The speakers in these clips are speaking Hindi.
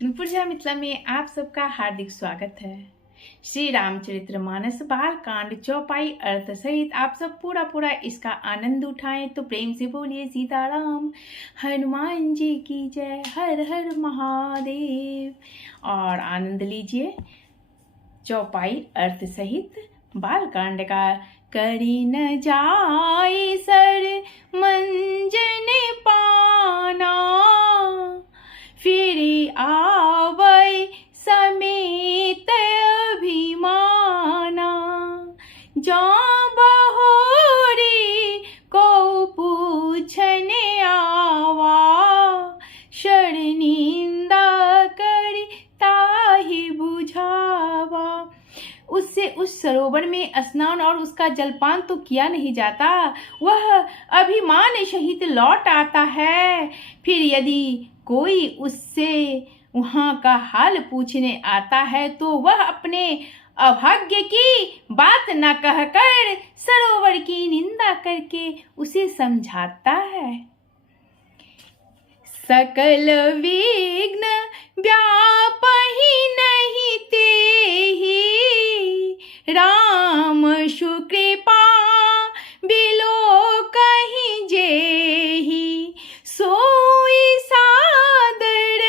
पूजा मिथिला में आप सबका हार्दिक स्वागत है। श्री रामचरितमानस बालकांड चौपाई अर्थ सहित आप सब पूरा इसका आनंद उठाएं तो प्रेम से बोलिए सीताराम। हनुमान जी की जय। हर हर महादेव। और आनंद लीजिए चौपाई अर्थ सहित बालकांड का। करी न जाए सर मंजन पाना, फिर आवै समेत अभिमाना। जौं बहोरी को पूछने आवा, शर निंदा करी ताहि बुझावा। उससे उस सरोवर में स्नान और उसका जलपान तो किया नहीं जाता, वह अभिमान सहित लौट आता है। फिर यदि कोई उससे वहां का हाल पूछने आता है तो वह अपने अभाग्य की बात न कहकर सरोवर की निंदा करके उसे समझाता है। सकल विघ्न व्यापहि नहीं तेहि, राम सुकृपा बिलो कहीं जेहि। सोई सादर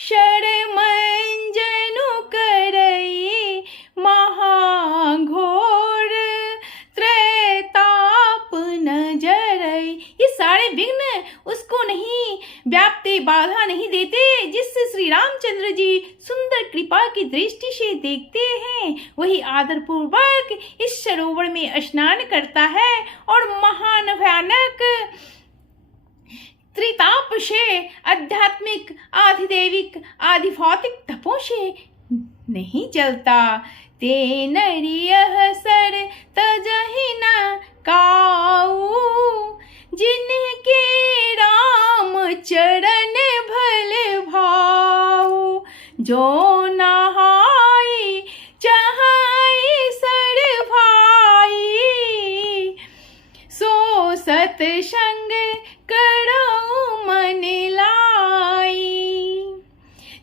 शर मंजनु करई, महाघोर त्रैताप न जरई। ये सारे विघ्न उसको नहीं व्याप्ते, बाधा नहीं देते। जिससे श्री रामचंद्र जी सुंदर कृपा की दृष्टि से देखते हैं, वही आदर पूर्वक इस सरोवर में स्नान करता है और महान भयानक त्रिताप से, आध्यात्मिक, आधिदैविक, आधिभौतिक तपों से नहीं चलता। ते नरियह सर तजहि न काऊ, जिनके राम चरण भल भाऊ। जो नहाई चहाई सर भाई, सो सतसंग करो मन लाई।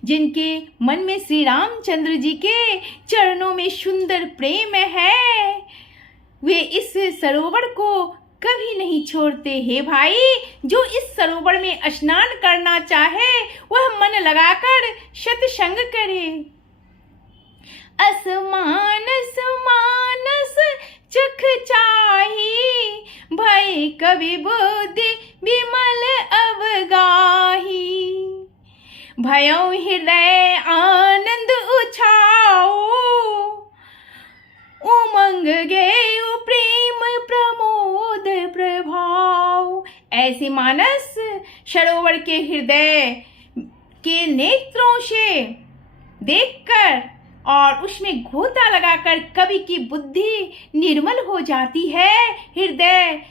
जिनके मन में श्री रामचंद्र जी के चरणों में सुंदर प्रेम है, वे इस सरोवर को कभी नहीं छोड़ते। हे भाई, जो इस सरोवर में स्नान करना चाहे वह मन लगाकर सत्संग करे। असमानस मानस चख चाही, भय कवि बुद्धि विमल अवगाही। भयो हृदय आनंद उछाओ, उमंग गेउ प्रेम प्रमोद प्रभाव। ऐसे मानस सरोवर के हृदय के नेत्रों से देखकर और उसमें गोता लगाकर कवि की बुद्धि निर्मल हो जाती है। हृदय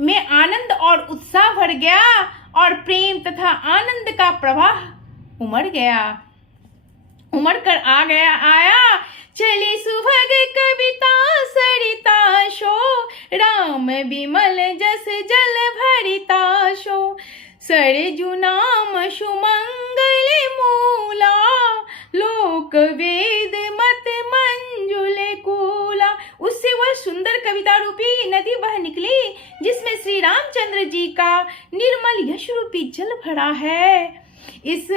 में आनंद और उत्साह भर गया और प्रेम तथा आनंद का प्रवाह उमड़ कर आया। चली सुभग कविता सरिता शो, राम विमल जस जल भरिता शो। सरजु नाम सुमंगल मूला, लोक वेद मत मंजुल कूला। उससे वह सुंदर कविता रूपी नदी बह निकली, जिसमें श्री रामचंद्र जी का निर्मल यश रूपी जल भरा है। इस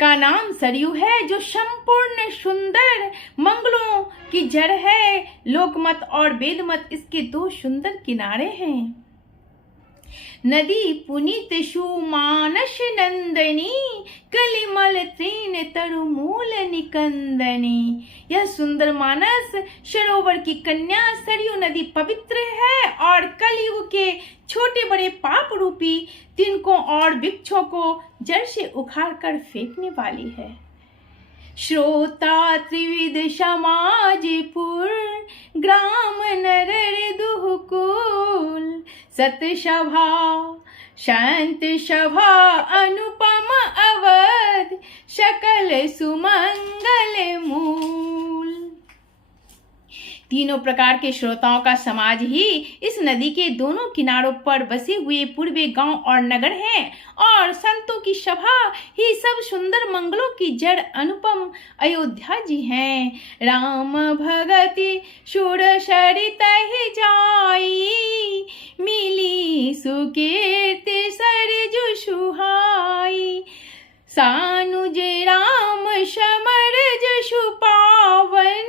का नाम सरयू है, जो संपूर्ण सुंदर मंगलों की जड़ है। लोकमत और वेदमत इसके दो सुंदर किनारे हैं। नदी पुनीत सुमानस नंदनी, कलिमल तृण तरुमूल निकंदनी। यह सुंदर मानस सरोवर की कन्या सरयू नदी पवित्र है और कलयुग के छोटे बड़े पाप रूपी तिनकों और वृक्षों को जड़ से उखाड़ कर फेंकने वाली है। श्रोता त्रिविध समाजपुर, ग्राम नरर दुहकुल। सत सभा शांत सभा अनुपम अवध, सकल सुमंगल मूल। तीनों प्रकार के श्रोताओं का समाज ही इस नदी के दोनों किनारों पर बसे हुए पूर्वी गांव और नगर हैं, और संतों की सभा ही सब सुंदर मंगलों की जड़ अनुपम अयोध्या जी हैं। राम भगति सुर सरित ही जाई, मिली सुकीर्ति सरजु सुहाई। सानुज राम समर जसु पावन,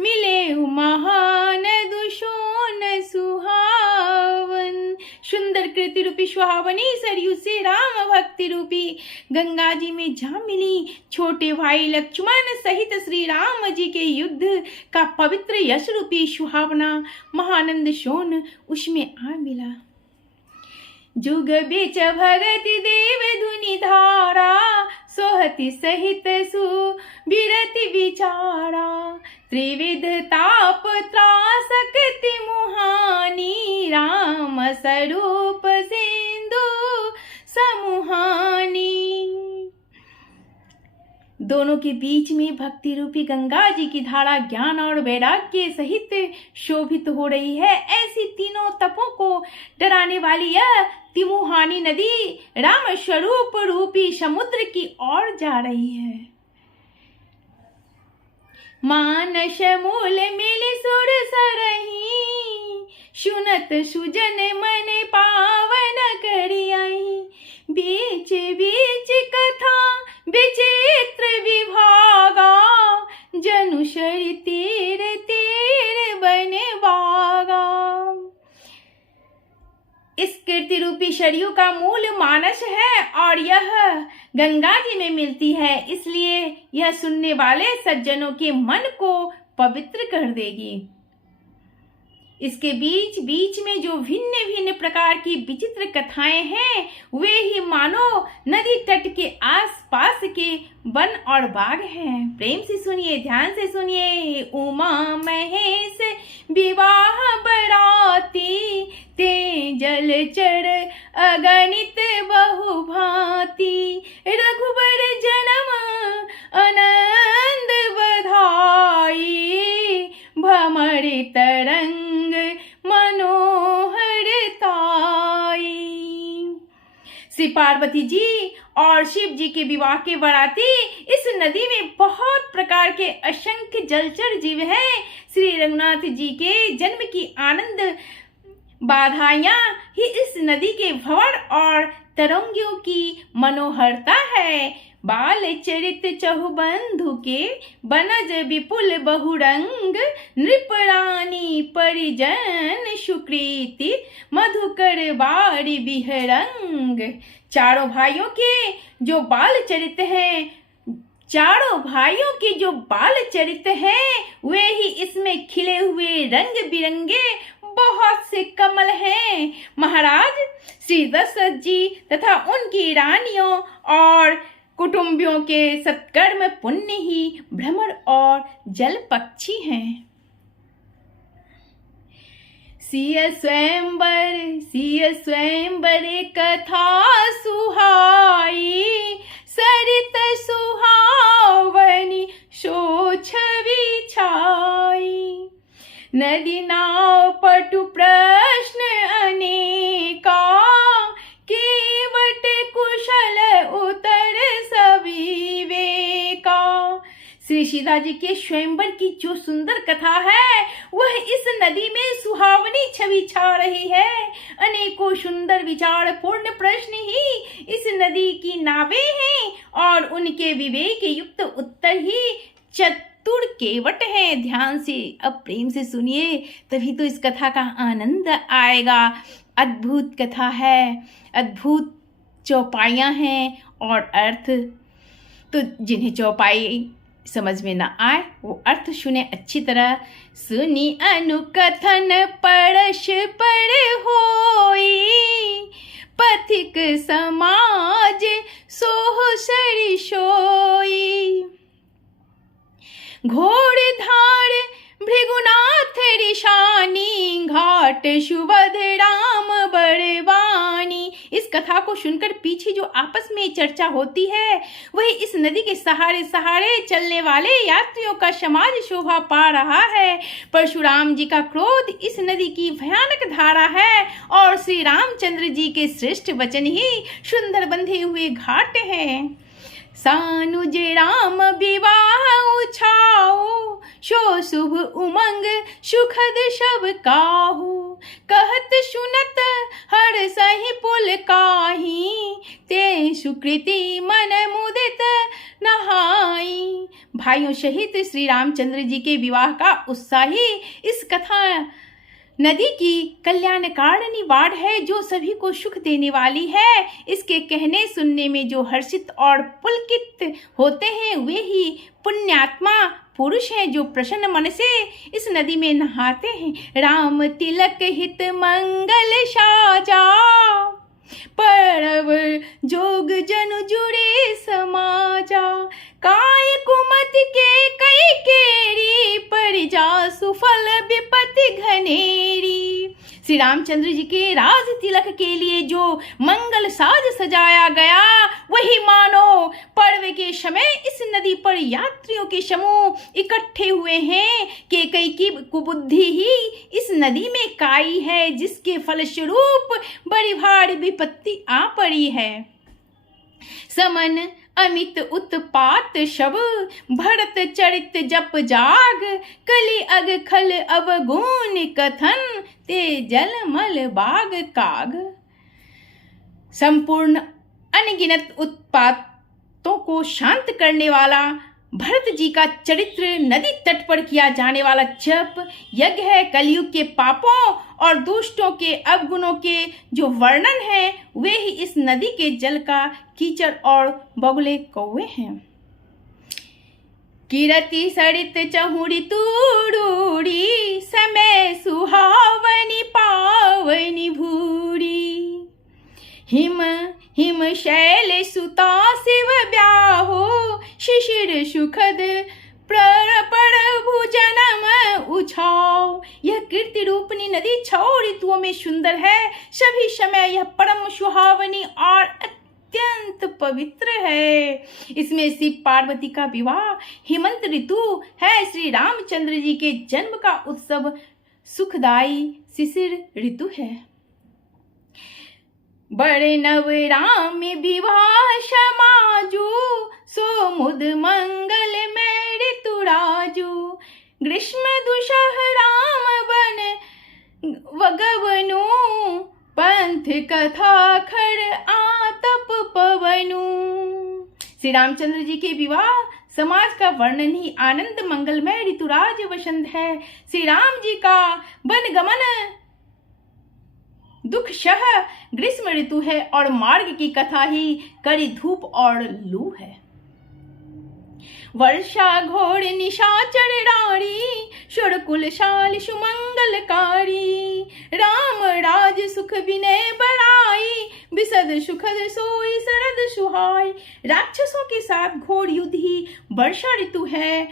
मिले महान दुशोन सुहावन। सुंदर कृति रूपी सुहावनी सरयू से राम भक्ति रूपी गंगा जी में जा मिली। छोटे भाई लक्ष्मण सहित श्री राम जी के युद्ध का पवित्र यश रूपी सुहावना महानंद सोन उसमें आ मिला। जुग बिच भगति देव धुनि धारा, सोहति सहित सुबिरति विचारा। त्रिविध ताप त्रासकति मुहानी, राम स्वरूप सिंधु समुहानी। दोनों के बीच में भक्ति रूपी गंगा जी की धारा ज्ञान और वैराग्य सहित शोभित हो रही है। ऐसी तीनों तपों को डराने वाली यह तिमुहानी नदी राम स्वरूप रूपी समुद्र की ओर जा रही है। मानस मूल मिल सुर सरही, सुनत सुजन मन पावन करी आई। बीच बीच कथा विचित्र विभागा, जनुषरि तीर तीर बन बागा। इस कीर्ति रूपी सरयू का मूल मानस है और यह गंगा जी में मिलती है, इसलिए यह सुनने वाले सज्जनों के मन को पवित्र कर देगी। इसके बीच बीच में जो भिन्न भिन्न प्रकार की विचित्र कथाएं हैं, वे ही मानो नदी तट के आसपास के वन और बाग हैं। प्रेम से सुनिए, ध्यान से सुनिए। उमा महेश विवाह बराती, ते जलचर अगणित बहुभांति। रघुबर जन्म आनंद बधाई, भमर तरंग मनोहर ताई। श्री पार्वती जी और शिव जी के विवाह के बराती इस नदी में बहुत प्रकार के असंख्य जलचर जीव हैं। श्री रघुनाथ जी के जन्म की आनंद बाधाइयां ही इस नदी के भंवर और तरंगियों की मनोहरता है। बाल चरित चहुबंधु के बनज विपुल बहुरंग, नृपरानी परिजन सुकृति मधुकर बारी बिहरंग। चारों भाइयों के जो बाल चरित हैं, चारों भाइयों के जो बाल चरित हैं, वे ही इसमें खिले हुए रंग बिरंगे बहुत से कमल हैं। महाराज श्री दशरथ जी तथा उनकी रानियों और कुटुंबियों के सत्कर्म पुण्य ही भ्रमर और जल पक्षी हैं। सिय स्वयंवर कथा सुहाई, सरित सुहावनी शो छवि छाई। नदी नाव पटु प्रश्न अनेका, केवट कुशल उतर सविवेका। श्री सीता जी के स्वयंवर की जो सुंदर कथा है, वह इस नदी में सुहावनी छवि छा रही है। अनेकों सुंदर विचार पूर्ण प्रश्न ही इस नदी की नावें हैं और उनके विवेक युक्त उत्तर ही चतुर केवट हैं। ध्यान से अब प्रेम से सुनिए, तभी तो इस कथा का आनंद आएगा। अद्भुत कथा है, अद्भुत चौपाइयाँ हैं और अर्थ तो जिन्हें चौपाई समझ में ना आए वो अर्थ सुने अच्छी तरह। सुनी अनुकथन परश पर होई, पथिक समाज सोह सरि सोई। घोड़धार भृगुनाथ पाथरी शानी घाट सुबध राम बड़वानी। इस कथा को सुनकर पीछे जो आपस में चर्चा होती है वही इस नदी के सहारे सहारे चलने वाले यात्रियों का समाज शोभा पा रहा है। परशुराम जी का क्रोध इस नदी की भयानक धारा है और श्री रामचंद्र जी के श्रेष्ठ वचन ही सुंदर बंधे हुए घाट हैं। सानुज राम विवाह उछाओ शो शुभ उमंग सुखद सब काहू। कहत सुनत हर सही पुल काही ते सुकृति मन मुदित नहाई। भाइयों सहित श्री रामचंद्र जी के विवाह का उत्साही इस कथा नदी की कल्याणकारिणी वाड है जो सभी को सुख देने वाली है। इसके कहने सुनने में जो हर्षित और पुलकित होते हैं वे ही पुण्यात्मा पुरुष हैं जो प्रसन्न मन से इस नदी में नहाते हैं। राम तिलक हित मंगल साजा परव जोग जन जुड़े समाजा। काय कुमति के कई केरी परिजा सुफल विपत्ति घनेरी। श्री रामचंद्र जी के राज तिलक के लिए जो मंगल साज सजाया गया वही मानो पर्व के समय इस नदी पर यात्रियों के समूह इकट्ठे हुए हैं कि कई की कुबुद्धि ही इस नदी में काई है जिसके फलस्वरूप बड़ी भारी विपत्ति आ पड़ी है। समन अमित उत्पात शब भरत चरित जप जाग कलि अग खल अवगुण कथन ते जल मल बाग काग। संपूर्ण अनगिनत उत्पातों को शांत करने वाला भरत जी का चरित्र नदी तट पर किया जाने वाला जप यज्ञ है। कलयुग के पापों और दुष्टों के अवगुणों के जो वर्णन है वे ही इस नदी के जल का कीचड़ और बगुले कौवे हैं। किरति सरित चहुरी तूड़ी समय सुहावनी पावनी भूरी। हिम हिम शैल सुता शिव ब्याहो शिशिर सुखद प्रभु जन्म उछाओ। यह कीर्ति रूपनी नदी 6 ऋतुओं में सुंदर है। सभी समय यह परम सुहावनी और अत्यंत पवित्र है। इसमें शिव पार्वती का विवाह हेमंत ऋतु है। श्री रामचंद्र जी के जन्म का उत्सव सुखदायी शिशिर ऋतु है। बड़े नव राम विवाह समाजू सो मुद मंगल में ऋतुराजू। ग्रीष्म दुसह राम बन वगवनु पंथ कथा खर आतप पवनु। श्री रामचंद्र जी के विवाह समाज का वर्णन ही आनंद मंगलमय ऋतुराज वसंत है। श्री राम जी का वन गमन दुख शह ग्रीष्म ऋतु है और मार्ग की कथा ही कड़ी धूप और लू है। वर्षा घोर निशाचर रारी शुरकुल शाल सुमंगलकारी। राम राज सुख विनय बड़ाई विशद सुखद सोई शरद सुहाई। राक्षसों के साथ घोर युद्ध ही वर्षा ऋतु है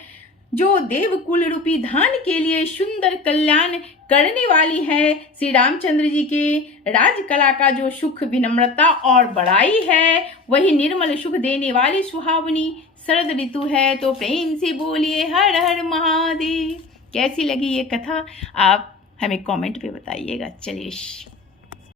जो देवकुल रूपी धान के लिए सुंदर कल्याण करने वाली है। श्री रामचंद्र जी के राजकला का जो सुख विनम्रता और बड़ाई है वही निर्मल सुख देने वाली सुहावनी शरद ऋतु है। तो प्रेम से बोलिए हर हर महादेव। कैसी लगी ये कथा आप हमें कमेंट पे बताइएगा। चलिए।